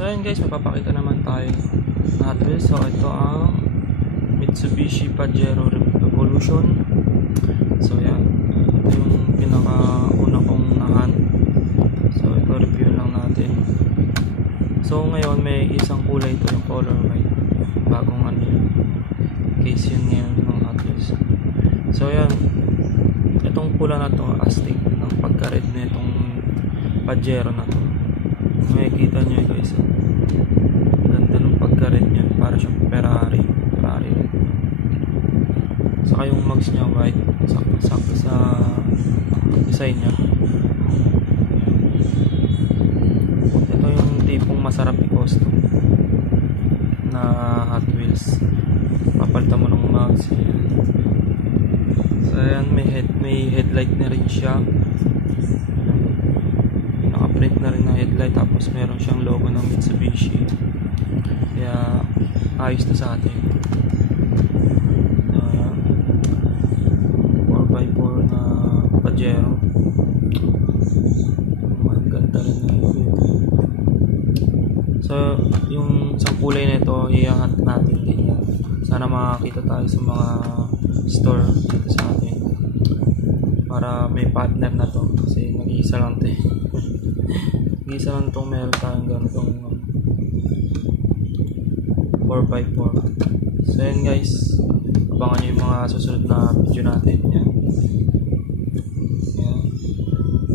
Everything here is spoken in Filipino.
So ayun guys, magpapakita naman tayo ng Hot Wheels. So ito ang Mitsubishi Pajero Revolution. So yan, ito yung pinakauna kong nahan. So ito, review lang natin. So ngayon may isang kulay ito, yung color white. Bagong ano yun, case yun ngayon ng Hot Wheels. So yan, itong pula na to astig ng pagka-red na itong Pajero na to. Makikita nyo guys, ganda ng pagka-red niya, para siyang Ferrari red. Saka yung mags niya white, sakto sa design niya. Ito yung tipong masarap i-custom na Hot Wheels. Papalitan mo ng mags yan. So ayan, may headlight na rin siya, print na rin ng headlight, tapos meron siyang logo ng Mitsubishi, kaya ayos na sa atin. 4x4 na Pajero, maganda rin na yun. So yung isang kulay na ito iangat natin din yan, sana makakita tayo sa mga store dito sa atin para may partner na to, kasi nag-iisa lang ito isa lang itong meron tayong ganitong 4x4. So yan guys, abangan nyo yung mga susunod na video natin. Yan.